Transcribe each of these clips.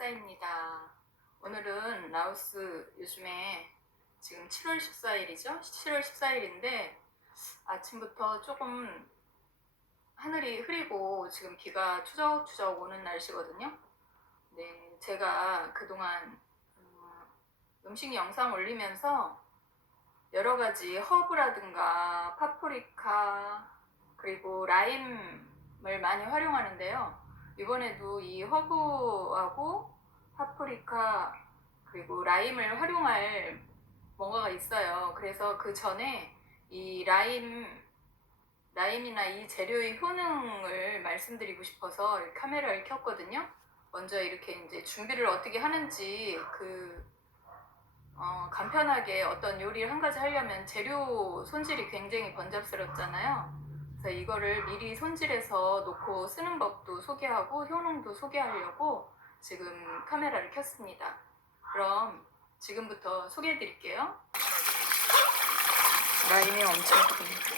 박사입니다. 오늘은 라오스 요즘에 지금 7월 14일이죠? 7월 14일인데 아침부터 조금 하늘이 흐리고 지금 비가 추적추적 오는 날씨거든요. 네, 제가 그동안 음식 영상 올리면서 여러 가지 허브라든가 파프리카 그리고 라임을 많이 활용하는데요. 이번에도 이 허브하고 파프리카 그리고 라임을 활용할 뭔가가 있어요. 그래서 그 전에 이 라임이나 이 재료의 효능을 말씀드리고 싶어서 카메라를 켰거든요. 먼저 이렇게 이제 준비를 어떻게 하는지 간편하게 어떤 요리를 한 가지 하려면 재료 손질이 굉장히 번잡스럽잖아요. 그래서 이거를 미리 손질해서 놓고 쓰는 법도 소개하고 효능도 소개하려고 지금 카메라를 켰습니다. 그럼 지금부터 소개해 드릴게요. 라임이 엄청 큽니다.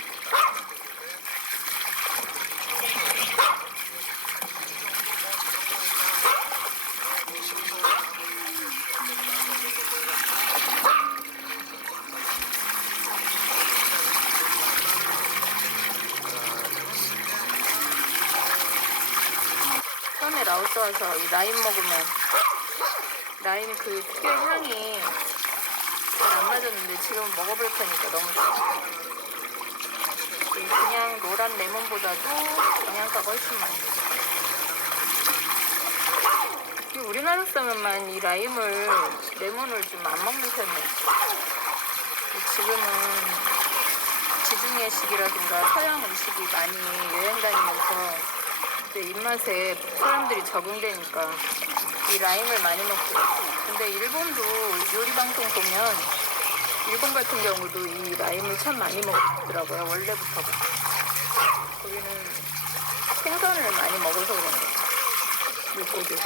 처음에 라오스 와서 이 라임 먹으면 라임 그 특유의 향이 잘 안 맞았는데 지금 먹어볼 테니까 너무 좋아요. 그냥 노란 레몬보다도 영양가가 훨씬 많아요. 우리나라 사람만 이 라임을 레몬을 좀 안 먹는 편이에요. 지금은 지중해식이라든가 서양 음식이 많이 여행 다니면서 입맛에 사람들이 적응되니까 이 라임을 많이 먹더라고요. 근데 일본도 요리 방송 보면 일본 같은 경우도 이 라임을 참 많이 먹더라고요. 원래부터가. 거기는 생선을 많이 먹어서 그런 거예요. 물고기.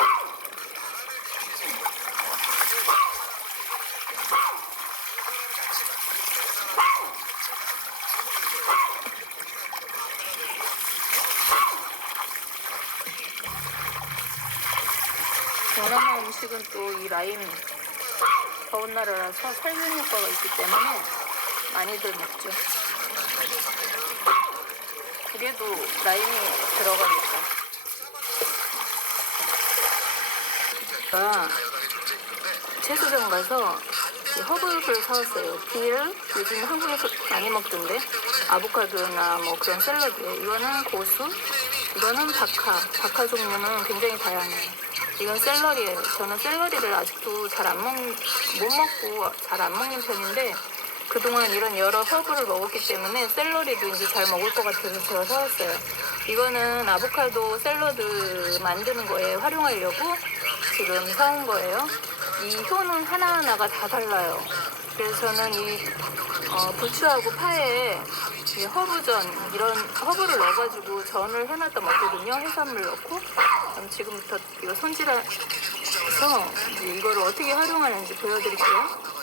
동남아 음식은 또 이 라임 더운 나라라서 살균 효과가 있기 때문에 많이들 먹죠. 그래도 라임이 들어가니까. 제가 채소점 가서 허브를 사왔어요. 딜, 요즘 한국에서 많이 먹던데 아보카도나 뭐 그런 샐러드에 이거는 고수, 이거는 바카 종류는 굉장히 다양해요. 이건 샐러리예요. 저는 샐러리를 아직도 못 먹고 잘 안 먹는 편인데 그동안 이런 여러 허브를 먹었기 때문에 샐러리도 이제 잘 먹을 것 같아서 제가 사왔어요. 이거는 아보카도 샐러드 만드는 거에 활용하려고 지금 사온 거예요. 이 효는 하나하나가 다 달라요. 그래서 저는 이 부추하고 파에 이 허브전, 이런 허브를 넣어가지고 전을 해놨다 먹거든요. 해산물 넣고. 그럼 지금부터 이거 손질해서 이거를 어떻게 활용하는지 보여드릴게요.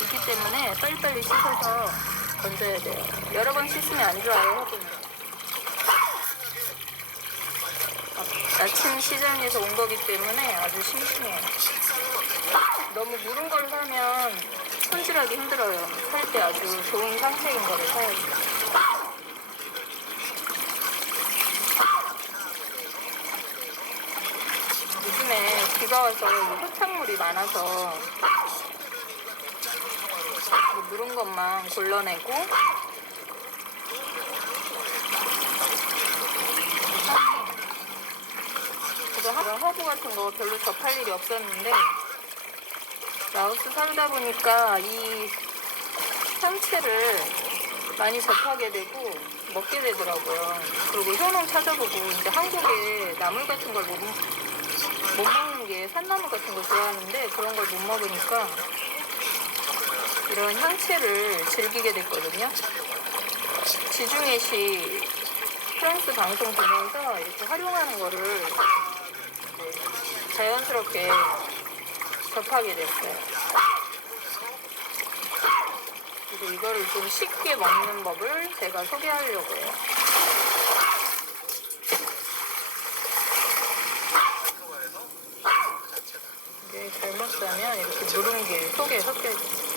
있기 때문에 빨리빨리 씻어서 건져야 돼요. 여러 번 씻으면 안 좋아요, 허브는. 아침 시장에서 온 거기 때문에 아주 싱싱해요. 너무 무른 걸 사면 손질하기 힘들어요. 살 때 아주 좋은 상태인 거를 사야죠. 요즘에 비가 와서 흙탕물이 많아서 무른 것만 골라내고 그런 허브 같은 거 별로 접할 일이 없었는데 라오스 살다 보니까 이 향채를 많이 접하게 되고 먹게 되더라고요. 그리고 효능 찾아보고 이제 한국에 나물 같은 걸 못 먹는 게 산나물 같은 거 좋아하는데 그런 걸 못 먹으니까 이런 향채를 즐기게 됐거든요. 지중해식 프랑스 방송 보면서 이렇게 활용하는 거를 자연스럽게 접하게 됐어요. 그리고 이거를 좀 쉽게 먹는 법을 제가 소개하려고 해요. 이게 잘못 싸면 이렇게 누룽지 속에 섞여 있어요.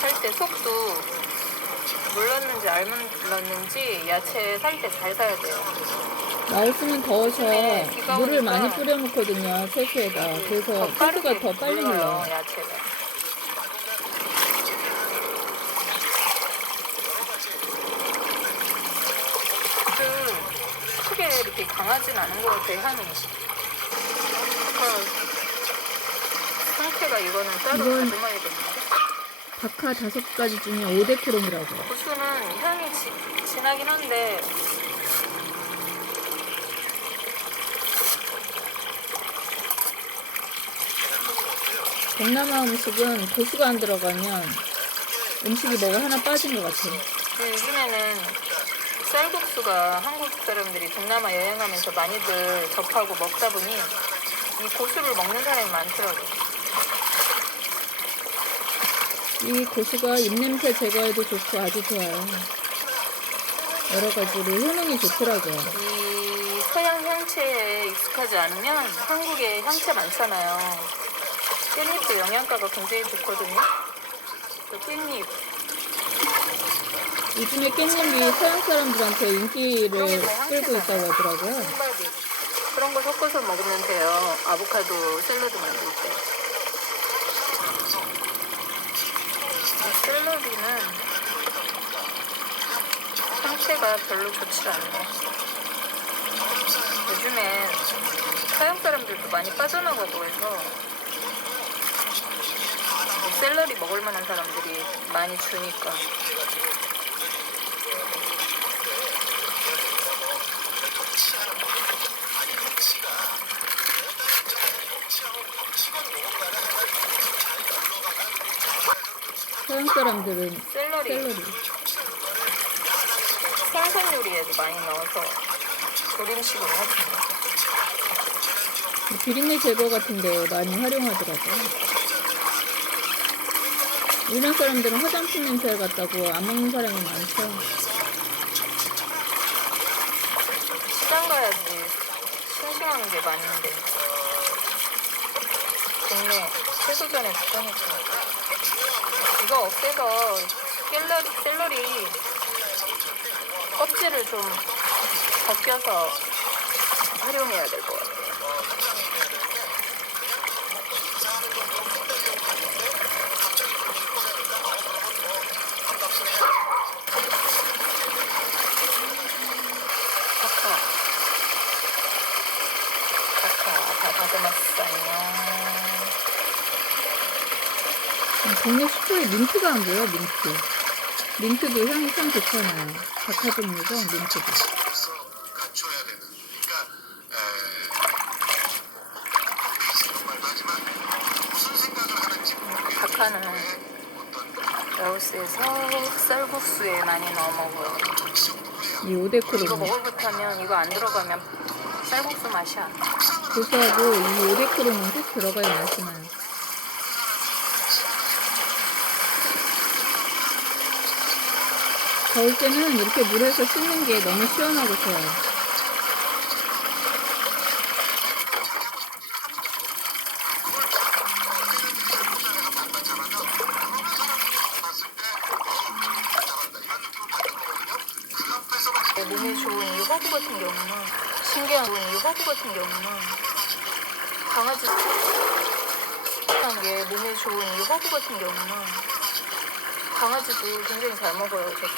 살 때 속도 물렀는지 안 물렀는지 야채 살 때 잘 사야 돼요. 나오시면 더워서 네, 비가 물을 오니까 많이 뿌려놓거든요, 채소에다. 그래서 채소가 더 빨리 물러요. 야채가. 크게 이렇게 강하진 않은 것 같아요, 향이. 상태가 이거는 따로 이건 다듬어야겠는데. 박하 5가지 중에 5데크롬이라고. 고수는 향이 진하긴 한데 동남아 음식은 고수가 안 들어가면 음식이 뭐가 하나 빠진 것 같아요. 요즘에는 쌀국수가 한국 사람들이 동남아 여행하면서 많이들 접하고 먹다 보니 이 고수를 먹는 사람이 많더라고요. 이 고수가 입냄새 제거에도 좋고 아주 좋아요. 여러 가지로 효능이 좋더라고요. 이 서양 향채에 익숙하지 않으면 한국에 향채 많잖아요. 깻잎도 영양가가 굉장히 좋거든요. 또 깻잎. 요즘에 깻잎이 서양 사람들한테 인기를 끌고 있다고 하더라고요. 한바디. 그런 거 섞어서 먹으면 돼요. 아보카도 샐러드 만들 때. 샐러리는 상태가 별로 좋지 않네. 요즘엔 서양 사람들도 많이 빠져나가고 해서 샐러리 먹을 만한 사람들이 많이 주니까. 서양 사람들은 샐러리. 생선 요리에도 많이 넣어서 조림식으로 하죠. 비린내 제거 같은 데 많이 활용하더라고요. 일본 사람들은 화장품 냄새 같다고 안 먹는 사람이 많죠. 시장 가야지 싱싱한 게 많은데 동네 채소전에서 사니까 이거 없애서 샐러리 껍질을 좀 벗겨서 활용해야 될 것 같아요. 카카 다 다듬었어요. 동네 슈퍼에 민트가 안 보여, 민트. 민트도 향이 참 좋잖아요. 박하 종류죠, 민트도. 박하는 라오스에서 쌀국수에 많이 넣어 먹어요. 이 이거 오데크롬. 먹을 못하면 이거 안 들어가면 쌀국수 맛이 안 나. 고소하고 이 오데크롬은 꼭 들어가야 맛이 나요. 더울 때는 이렇게 물에서 씻는 게 너무 시원하고 좋아요. 몸에 좋은 이 허브 같은 경우는 이 허브 같은 경우는 강아지 게 몸에 좋은 이 허브 같은 경우는 강아지도 굉장히 잘 먹어요. 저게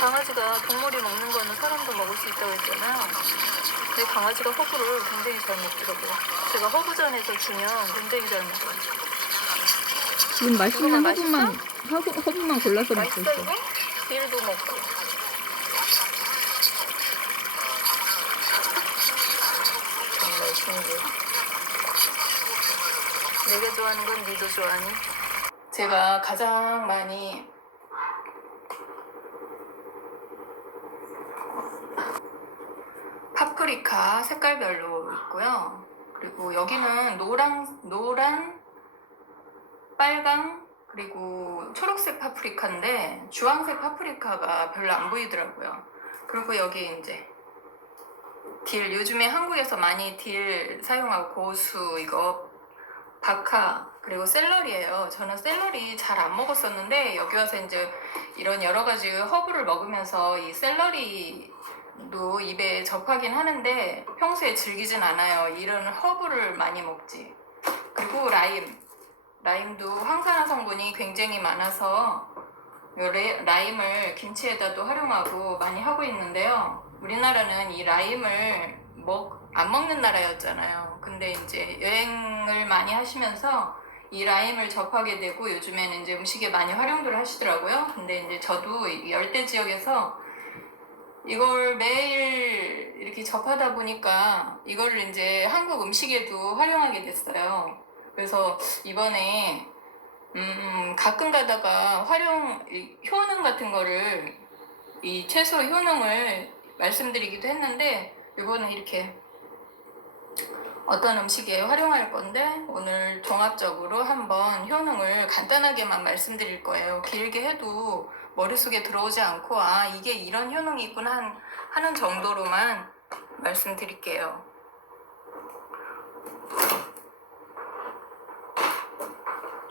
강아지가 동물이 먹는 거는 사람도 먹을 수 있다고 했잖아요. 근데 강아지가 허브를 굉장히 잘 먹더라고요. 제가 허브전에서 주면 굉장히 잘 먹어요. 지금 맛있는 맛있어? 허브만 골라서 먹고 맛있어 있어. 이거? 빌도 먹고. 정말 신기해. 내가 좋아하는 건 니도 좋아하니? 제가 가장 많이 파프리카 색깔별로 있고요. 그리고 여기는 노란 빨강 그리고 초록색 파프리카인데 주황색 파프리카가 별로 안 보이더라고요. 그리고 여기 이제 딜, 요즘에 한국에서 많이 딜 사용하고 고수, 이거 박하, 그리고 샐러리예요. 저는 샐러리 잘 안 먹었었는데 여기 와서 이제 이런 여러 가지 허브를 먹으면서 이 샐러리도 입에 접하긴 하는데 평소에 즐기진 않아요. 이런 허브를 많이 먹지. 그리고 라임도 황산화 성분이 굉장히 많아서 라임을 김치에다도 활용하고 많이 하고 있는데요. 우리나라는 이 라임을 안 먹는 나라였잖아요. 근데 이제 여행을 많이 하시면서 이 라임을 접하게 되고 요즘에는 이제 음식에 많이 활용들 하시더라고요. 근데 이제 저도 이 열대 지역에서 이걸 매일 이렇게 접하다 보니까 이거를 이제 한국 음식에도 활용하게 됐어요. 그래서 이번에 가끔 가다가 효능 같은 거를, 이 채소 효능을 말씀드리기도 했는데, 이거는 이렇게 어떤 음식에 활용할 건데, 오늘 종합적으로 한번 효능을 간단하게만 말씀드릴 거예요. 길게 해도 머릿속에 들어오지 않고, 아, 이게 이런 효능이 있구나 하는 정도로만 말씀드릴게요.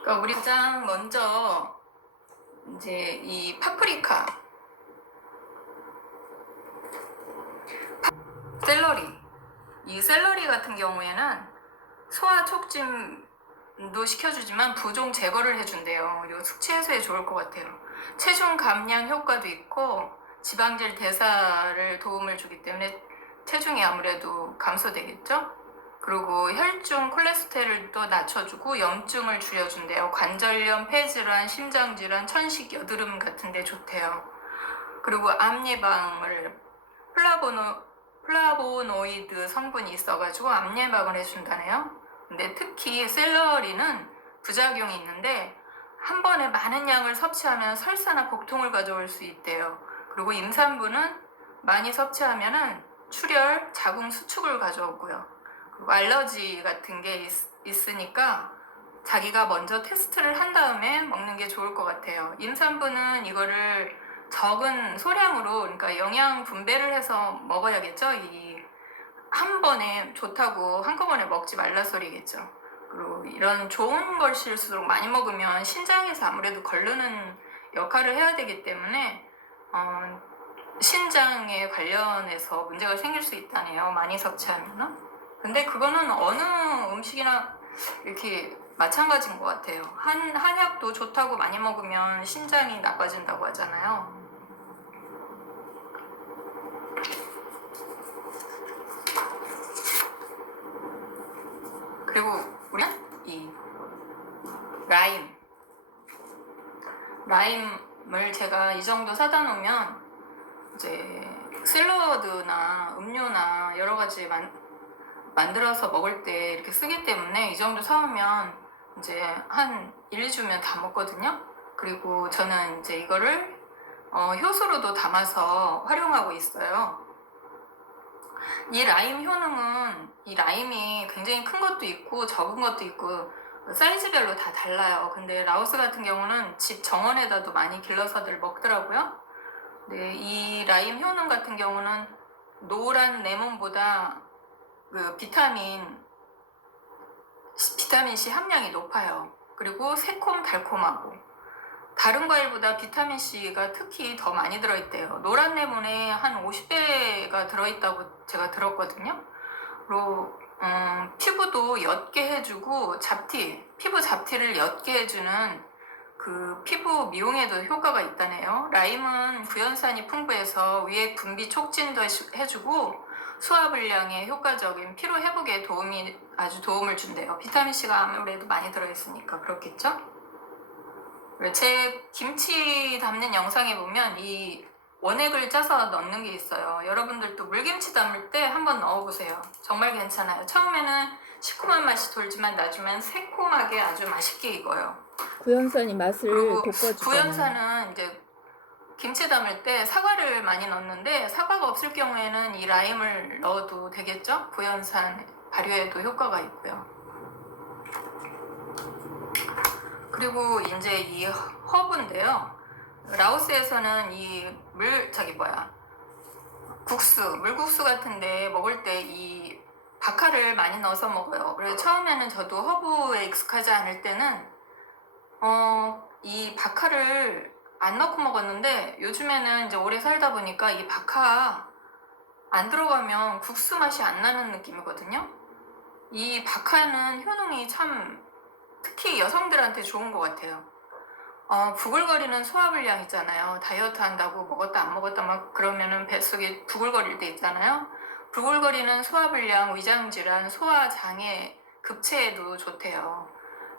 그러니까 우리 가장 먼저 이제 이 파프리카, 이 샐러리 같은 경우에는 소화 촉진도 시켜주지만 부종 제거를 해준대요. 그리고 숙취 해소에 좋을 것 같아요. 체중 감량 효과도 있고 지방질 대사를 도움을 주기 때문에 체중이 아무래도 감소되겠죠. 그리고 혈중 콜레스테롤도 낮춰주고 염증을 줄여준대요. 관절염, 폐질환, 심장질환, 천식, 여드름 같은 데 좋대요. 그리고 암 예방을, 플라보노이드 성분이 있어가지고 암 예방을 해준다네요. 근데 특히 샐러리는 부작용이 있는데 한 번에 많은 양을 섭취하면 설사나 복통을 가져올 수 있대요. 그리고 임산부는 많이 섭취하면은 출혈, 자궁 수축을 가져오고요. 알러지 같은 게 있으니까 자기가 먼저 테스트를 한 다음에 먹는 게 좋을 것 같아요. 임산부는 이거를 적은 소량으로, 그러니까 영양 분배를 해서 먹어야겠죠. 한 번에 좋다고 한꺼번에 먹지 말라 소리겠죠. 그리고 이런 좋은 것일수록 많이 먹으면 신장에서 아무래도 거르는 역할을 해야 되기 때문에 신장에 관련해서 문제가 생길 수 있다네요. 많이 섭취하면. 근데 그거는 어느 음식이나 이렇게 마찬가지인 것 같아요. 한약도 좋다고 많이 먹으면 신장이 나빠진다고 하잖아요. 그리고 우리는 이 라임을 제가 이 정도 사다 놓으면 이제 샐러드나 음료나 여러 가지 만들어서 먹을 때 이렇게 쓰기 때문에 이 정도 사오면 이제 한 1, 2주면 다 먹거든요. 그리고 저는 이제 이거를 효소로도 담아서 활용하고 있어요. 이 라임 효능은, 이 라임이 굉장히 큰 것도 있고 적은 것도 있고 사이즈별로 다 달라요. 근데 라오스 같은 경우는 집 정원에다도 많이 길러서들 먹더라고요. 네, 이 라임 효능 같은 경우는 노란 레몬보다 그 비타민 C 함량이 높아요. 그리고 새콤 달콤하고 다른 과일보다 비타민 C가 특히 더 많이 들어있대요. 노란 레몬에 한 50배가 들어있다고 제가 들었거든요. 그리고 피부도 옅게 해주고 피부 잡티를 옅게 해주는 그 피부 미용에도 효과가 있다네요. 라임은 구연산이 풍부해서 위액 분비 촉진도 해주고 소화불량에 효과적인 피로 회복에 아주 도움을 준대요. 비타민C가 아무래도 많이 들어있으니까 그렇겠죠? 제 김치 담는 영상에 보면 이 원액을 짜서 넣는 게 있어요. 여러분들도 물김치 담을 때 한번 넣어보세요. 정말 괜찮아요. 처음에는 시큼한 맛이 돌지만 나중엔 새콤하게 아주 맛있게 익어요. 구연산이 맛을 돋궈주잖아요. 구연산은 이제 김치 담을 때 사과를 많이 넣는데 사과가 없을 경우에는 이 라임을 넣어도 되겠죠? 구연산 발효에도 효과가 있고요. 그리고 이제 이 허브인데요. 라오스에서는 이 물국수 같은데 먹을 때 이 박하를 많이 넣어서 먹어요. 그래서 처음에는 저도 허브에 익숙하지 않을 때는 이 박하를 안 넣고 먹었는데, 요즘에는 이제 오래 살다 보니까 이 박하 안 들어가면 국수 맛이 안 나는 느낌이거든요. 이 박하는 효능이 참 특히 여성들한테 좋은 것 같아요. 부글거리는 소화불량 있잖아요. 다이어트 한다고 먹었다 안 먹었다 막 그러면은 뱃속에 부글거릴 때 있잖아요. 부글거리는 소화불량, 위장질환, 소화장애 급체에도 좋대요.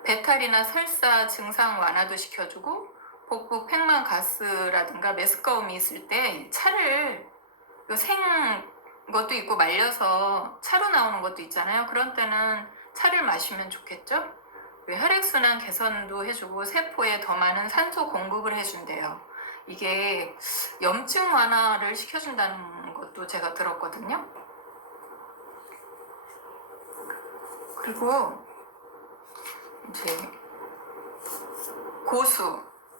배탈이나 설사 증상 완화도 시켜주고, 복부 팽만 가스라든가 메스꺼움이 있을 때 차를 생 것도 있고 말려서 차로 나오는 것도 있잖아요. 그런 때는 차를 마시면 좋겠죠? 혈액순환 개선도 해주고 세포에 더 많은 산소 공급을 해준대요. 이게 염증 완화를 시켜준다는 것도 제가 들었거든요. 그리고 이제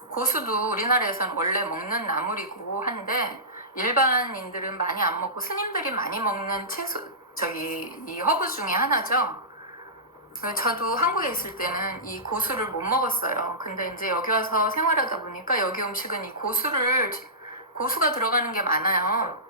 고수도 우리나라에서는 원래 먹는 나물이고 한데, 일반인들은 많이 안 먹고 스님들이 많이 먹는 이 허브 중에 하나죠. 저도 한국에 있을 때는 이 고수를 못 먹었어요. 근데 이제 여기 와서 생활하다 보니까 여기 음식은 이 고수가 들어가는 게 많아요.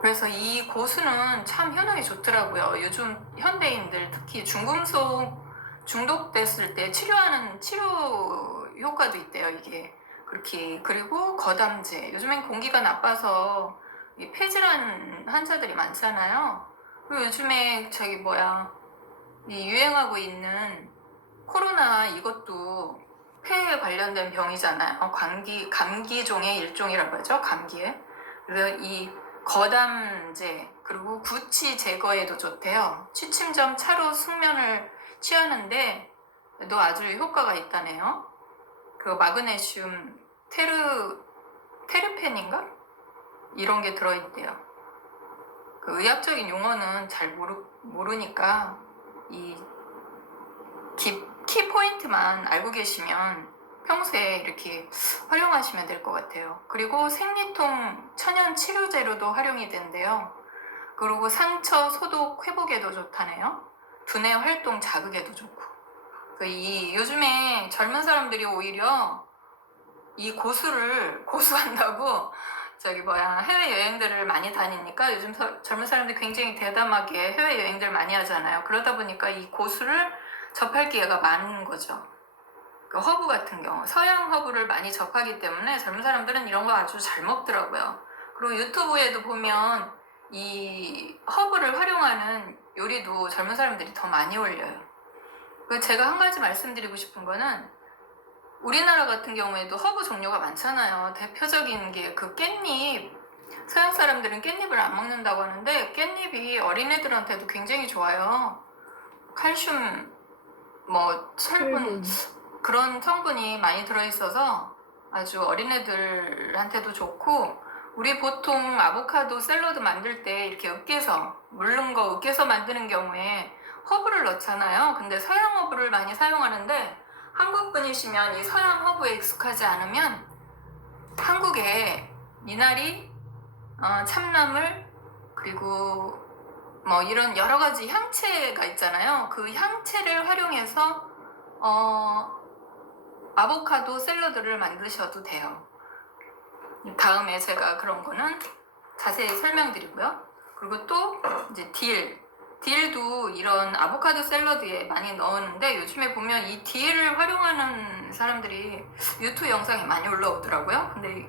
그래서 이 고수는 참 효능이 좋더라고요. 요즘 현대인들 특히 중금속 중독됐을 때 치료하는 치료 효과도 있대요, 이게. 그렇게. 그리고 거담제. 요즘엔 공기가 나빠서 이 폐질환 환자들이 많잖아요. 그리고 요즘에 이 유행하고 있는 코로나, 이것도 폐에 관련된 병이잖아요. 감기종의 일종이라고 하죠. 감기에. 그래서 이 거담제, 그리고 구취 제거에도 좋대요. 취침전 차로 숙면을 취하는데 도 아주 효과가 있다네요. 그 마그네슘 테르펜인가? 이런 게 들어있대요. 그 의학적인 용어는 잘 모르니까 이 키 포인트만 알고 계시면 평소에 이렇게 활용하시면 될 것 같아요. 그리고 생리통 천연 치료제로도 활용이 된대요. 그리고 상처 소독 회복에도 좋다네요. 두뇌 활동 자극에도 좋고. 요즘에 젊은 사람들이 오히려 이 고수한다고 해외여행들을 많이 다니니까, 요즘 젊은 사람들이 굉장히 대담하게 해외여행들 많이 하잖아요. 그러다 보니까 이 고수를 접할 기회가 많은 거죠. 그 허브 같은 경우 서양 허브를 많이 접하기 때문에 젊은 사람들은 이런 거 아주 잘 먹더라고요. 그리고 유튜브에도 보면 이 허브를 활용하는 요리도 젊은 사람들이 더 많이 올려요. 제가 한 가지 말씀드리고 싶은 거는, 우리나라 같은 경우에도 허브 종류가 많잖아요. 대표적인 게 그 깻잎. 서양 사람들은 깻잎을 안 먹는다고 하는데 깻잎이 어린애들한테도 굉장히 좋아요. 칼슘, 철분, 그런 성분이 많이 들어있어서 아주 어린애들한테도 좋고, 우리 보통 아보카도 샐러드 만들 때 이렇게 물른 거 으깨서 만드는 경우에 허브를 넣잖아요. 근데 서양 허브를 많이 사용하는데, 한국 분이시면 이 서양 허브에 익숙하지 않으면 한국에 미나리, 참나물, 그리고 이런 여러 가지 향채가 있잖아요. 그 향채를 활용해서 아보카도 샐러드를 만드셔도 돼요. 다음에 제가 그런 거는 자세히 설명드리고요. 그리고 또 이제 딜도 이런 아보카도 샐러드에 많이 넣었는데, 요즘에 보면 이 딜을 활용하는 사람들이 유튜브 영상에 많이 올라오더라고요. 근데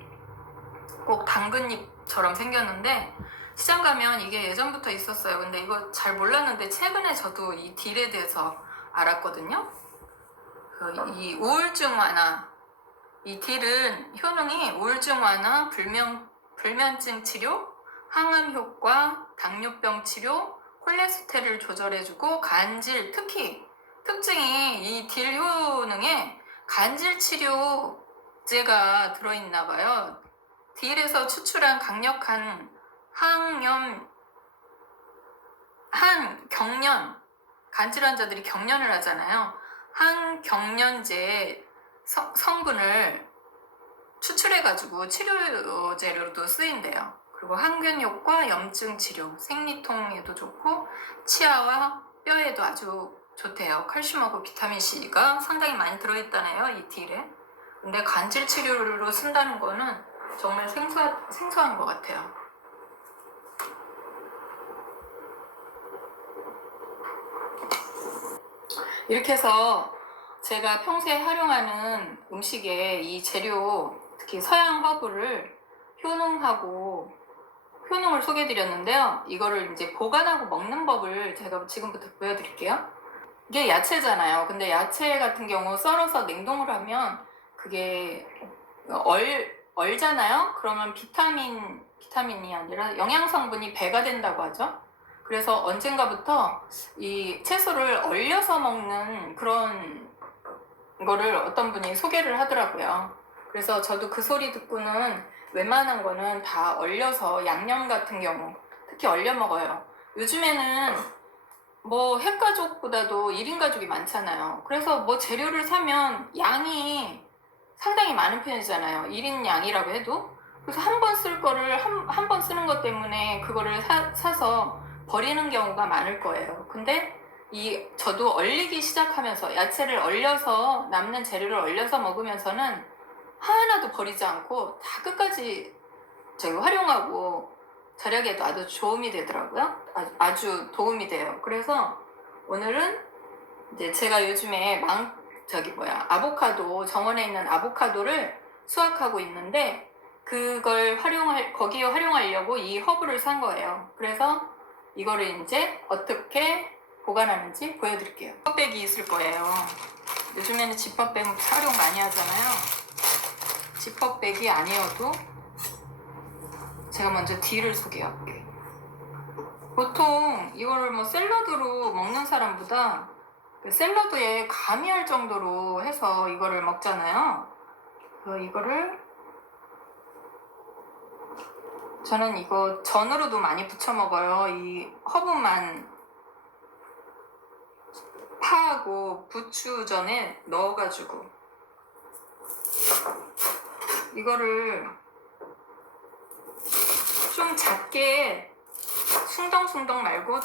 꼭 당근잎처럼 생겼는데, 시장 가면 이게 예전부터 있었어요. 근데 이거 잘 몰랐는데 최근에 저도 이 딜에 대해서 알았거든요. 이 우울증 완화, 이 딜은 효능이 우울증 완화, 불면증 치료, 항암 효과, 당뇨병 치료, 콜레스테롤 조절해주고, 간질, 특히 특징이 이 딜 효능에 간질 치료제가 들어있나봐요. 딜에서 추출한 강력한 경련, 간질 환자들이 경련을 하잖아요. 항경련제 성분을 추출해가지고 치료 재료로도 쓰인대요. 그리고 항균효과, 염증 치료, 생리통에도 좋고 치아와 뼈에도 아주 좋대요. 칼슘하고 비타민 C가 상당히 많이 들어있다네요, 이 딜에. 근데 관절 치료로 쓴다는 거는 정말 생소한 것 같아요. 이렇게 해서 제가 평소에 활용하는 음식에 이 재료, 특히 서양 허브를 효능을 소개해드렸는데요. 이거를 이제 보관하고 먹는 법을 제가 지금부터 보여드릴게요. 이게 야채잖아요. 근데 야채 같은 경우 썰어서 냉동을 하면 그게 얼잖아요. 그러면 비타민이 아니라 영양 성분이 배가 된다고 하죠. 그래서 언젠가부터 이 채소를 얼려서 먹는 그런 거를 어떤 분이 소개를 하더라고요. 그래서 저도 그 소리 듣고는 웬만한 거는 다 얼려서 양념 같은 경우 특히 얼려 먹어요. 요즘에는 뭐 핵가족보다도 1인 가족이 많잖아요. 그래서 뭐 재료를 사면 양이 상당히 많은 편이잖아요. 1인 양이라고 해도. 그래서 한 번 쓸 거를 한 번 쓰는 것 때문에 그거를 사서 버리는 경우가 많을 거예요. 근데 저도 얼리기 시작하면서 야채를 얼려서 남는 재료를 얼려서 먹으면서는 하나도 버리지 않고 다 끝까지 활용하고 절약에도 아주 도움이 되더라고요. 아주 도움이 돼요. 그래서 오늘은 이제 제가 요즘에 정원에 있는 아보카도를 수확하고 있는데 그걸 거기에 활용하려고 이 허브를 산 거예요. 그래서 이거를 이제 어떻게 보관하는지 보여드릴게요. 지퍼백이 있을 거예요. 요즘에는 지퍼백 활용 많이 하잖아요. 지퍼백이 아니어도 제가 먼저 딜을 소개할게요. 보통 이거를 뭐 샐러드로 먹는 사람보다 샐러드에 가미할 정도로 해서 이거를 먹잖아요. 그래서 이거를 저는 이거 전으로도 많이 부쳐 먹어요. 이 허브만 파하고 부추전에 넣어가지고 이거를 좀 작게 숭덩숭덩 말고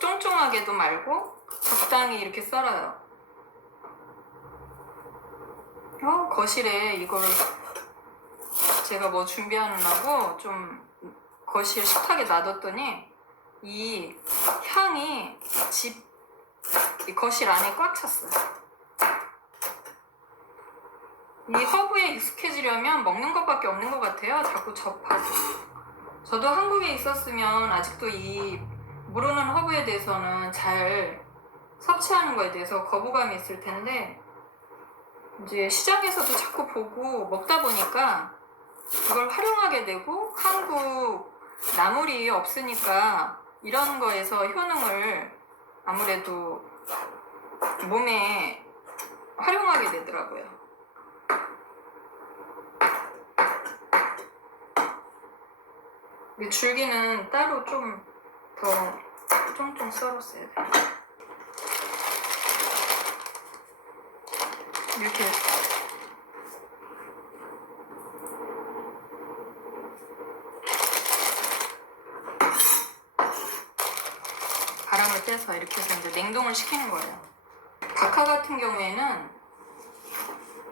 쫑쫑하게도 말고 적당히 이렇게 썰어요. 거실에 이거를 제가 뭐 준비하느라고 좀 거실 식탁에 놔뒀더니 이 향이 이 거실 안에 꽉 찼어요. 이 허브에 익숙해지려면 먹는 것밖에 없는 것 같아요. 자꾸 접하고. 저도 한국에 있었으면 아직도 이 모르는 허브에 대해서는 잘 섭취하는 거에 대해서 거부감이 있을 텐데 이제 시장에서도 자꾸 보고 먹다 보니까 이걸 활용하게 되고 한국 나물이 없으니까 이런 거에서 효능을 아무래도 몸에 활용하게 되더라고요. 이 줄기는 따로 좀 더 쫑쫑 썰었어야 돼요. 이렇게 바람을 떼서 이렇게 해서 이제 냉동을 시키는 거예요. 박하 같은 경우에는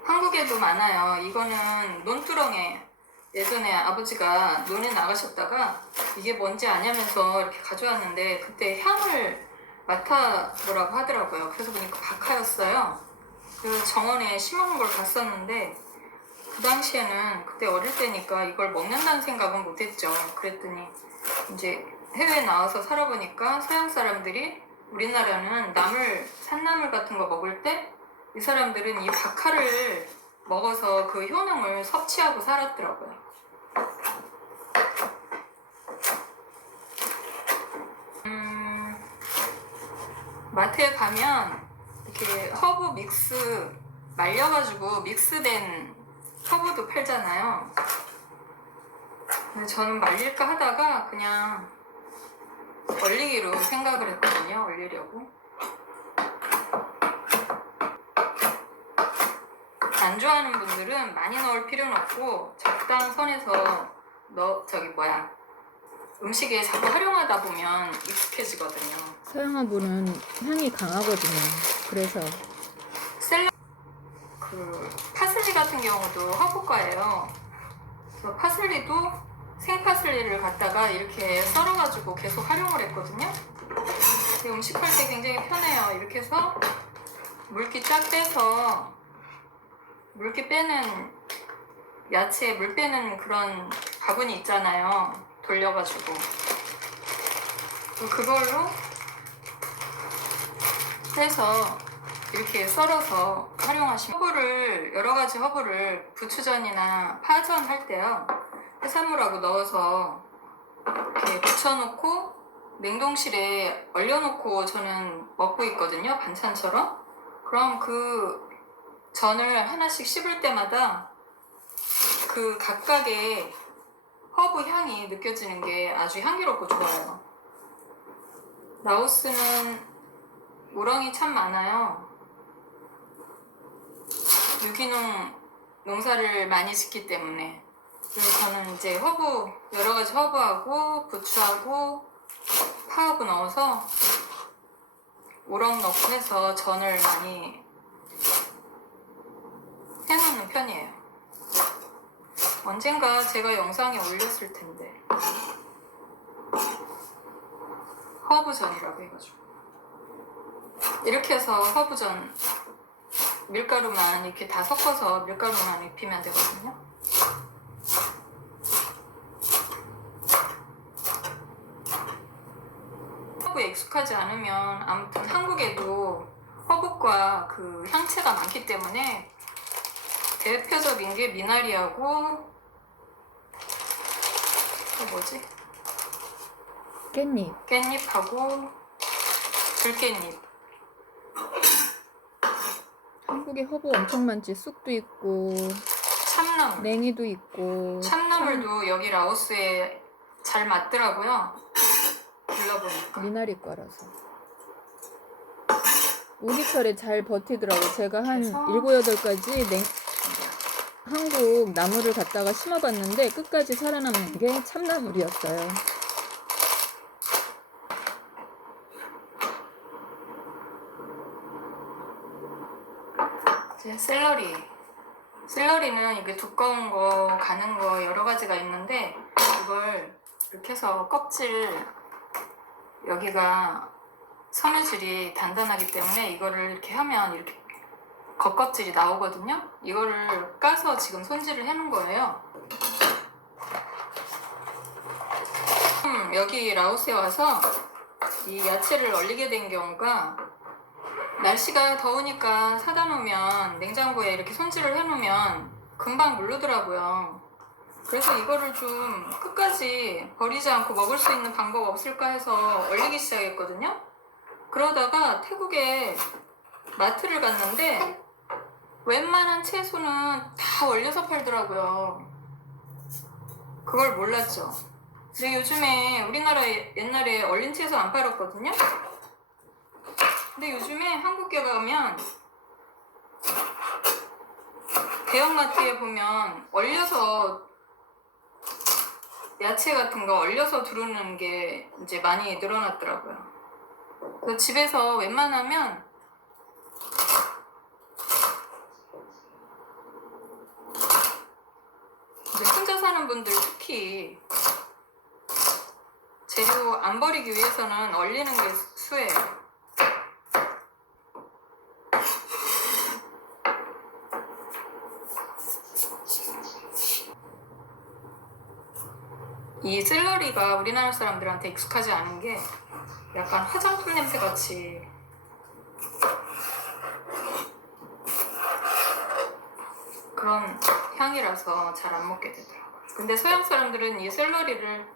한국에도 많아요. 이거는 논두렁에 예전에 아버지가 논에 나가셨다가 이게 뭔지 아냐면서 이렇게 가져왔는데 그때 향을 맡아보라고 하더라고요. 그래서 보니까 박하였어요. 그래서 정원에 심어놓은 걸 봤었는데 그 당시에는 그때 어릴 때니까 이걸 먹는다는 생각은 못했죠. 그랬더니 이제 해외에 나와서 살아보니까 서양 사람들이 우리나라는 산나물 같은 거 먹을 때 이 사람들은 이 박하를 먹어서 그 효능을 섭취하고 살았더라고요. 마트에 가면 이렇게 허브 믹스 말려가지고 믹스된 허브도 팔잖아요. 근데 저는 말릴까 하다가 그냥 얼리기로 생각을 했거든요. 얼리려고. 안 좋아하는 분들은 많이 넣을 필요는 없고 적당선에서 음식에 자꾸 활용하다 보면 익숙해지거든요. 서양화분은 향이 강하거든요. 그래서 파슬리 같은 경우도 허브과예요. 그래서 파슬리도 생파슬리를 갖다가 이렇게 썰어가지고 계속 활용을 했거든요. 음식할 때 굉장히 편해요. 이렇게 해서 물기 쫙 빼서 물기 빼는 야채 물 빼는 그런 바구니 있잖아요. 돌려가지고 그걸로 해서 이렇게 썰어서 활용하시면 여러 가지 허브를 부추전이나 파전 할 때요 해산물하고 넣어서 이렇게 부쳐놓고 냉동실에 얼려놓고 저는 먹고 있거든요. 반찬처럼. 그럼 그 전을 하나씩 씹을 때마다 그 각각의 허브 향이 느껴지는 게 아주 향기롭고 좋아요. 라오스는 우렁이 참 많아요. 유기농 농사를 많이 짓기 때문에. 그래서 저는 이제 여러 가지 허브하고 부추하고 파하고 넣어서 우렁 넣고 해서 전을 많이 해놓는 편이에요. 언젠가 제가 영상에 올렸을 텐데 허브전이라고 해가지고 이렇게 해서 허브전 밀가루만 이렇게 다 섞어서 밀가루만 입히면 되거든요. 허브에 익숙하지 않으면 아무튼 한국에도 허브과 그 향채가 많기 때문에 대표적인 게 미나리하고 깻잎하고 들깻잎. 한국에 허브 엄청 많지. 쑥도 있고 참나물. 냉이도 있고. 참나물도 여기 라오스에 잘 맞더라고요. 불러보니까. 미나리과라서 우기철에 잘 버티더라고. 제가 한 7, 8가지 한국 나물을 갖다가 심어봤는데 끝까지 살아남는 게 참나물이었어요. 이제 샐러리는 이게 두꺼운 거, 가는 거 여러 가지가 있는데 이걸 이렇게 해서 껍질 여기가 섬유질이 단단하기 때문에 이거를 이렇게 하면 이렇게 겉껍질이 나오거든요. 이거를 까서 지금 손질을 해놓은 거예요. 여기 라오스에 와서 이 야채를 얼리게 된 경우가 날씨가 더우니까 사다 놓으면 냉장고에 이렇게 손질을 해놓으면 금방 물르더라고요. 그래서 이거를 좀 끝까지 버리지 않고 먹을 수 있는 방법 없을까 해서 얼리기 시작했거든요. 그러다가 태국에 마트를 갔는데 웬만한 채소는 다 얼려서 팔더라고요. 그걸 몰랐죠. 근데 요즘에 우리나라에 옛날에 얼린 채소 안 팔았거든요. 근데 요즘에 한국에 가면 대형마트에 보면 얼려서 야채 같은 거 얼려서 두르는 게 이제 많이 늘어났더라고요. 그래서 집에서 웬만하면 이제 혼자 사는 분들 특히 재료 안 버리기 위해서는 얼리는 게 수예요. 이 샐러리가 우리나라 사람들한테 익숙하지 않은 게 약간 화장품 냄새 같이 그런 향이라서 잘 안 먹게 되더라고요. 근데 서양 사람들은 이 샐러리를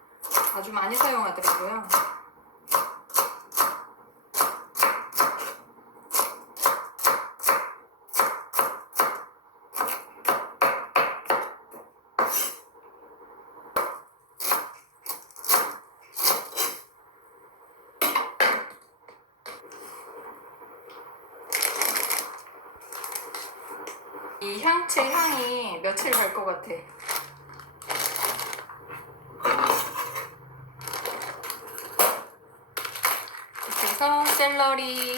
아주 많이 사용하더라고요. 이 이 향채 향이 며칠 갈 것 같아. 이렇게 해서 샐러리,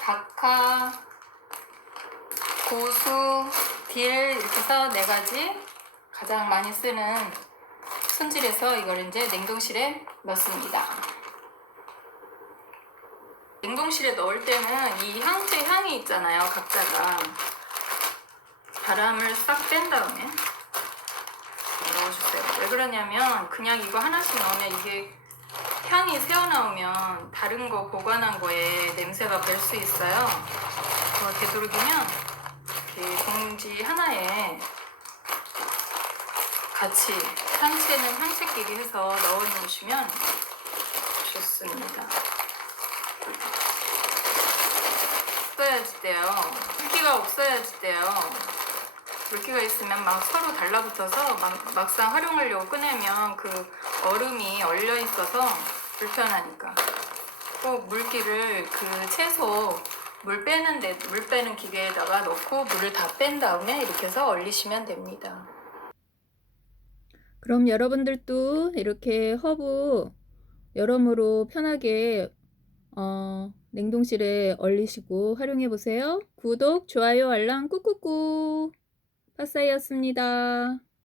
박하, 고수, 딜 이렇게 해서 4가지 가장 많이 쓰는 손질해서 이걸 이제 냉동실에 넣습니다. 냉동실에 넣을 때는 이 향채 향이 있잖아요. 각자가 바람을 싹 뺀 다음에 넣어주세요. 왜 그러냐면 그냥 이거 하나씩 넣으면 이게 향이 새어나오면 다른 거 보관한 거에 냄새가 별 수 있어요. 되도록이면 이렇게 봉지 하나에 같이 향채는 향채끼리 해서 넣어 놓으시면 좋습니다. 없어야지 돼요. 물기가 없어야지 돼요. 물기가 있으면 막 서로 달라붙어서 막상 활용하려고 꺼내면 그 얼음이 얼려 있어서 불편하니까 꼭 물기를 그 채소 물 빼는 기계에다가 넣고 물을 다 뺀 다음에 이렇게 해서 얼리시면 됩니다. 그럼 여러분들도 이렇게 허브 여러모로 편하게 냉동실에 얼리시고 활용해 보세요. 구독, 좋아요, 알람 꾹꾹꾹. 파사이였습니다.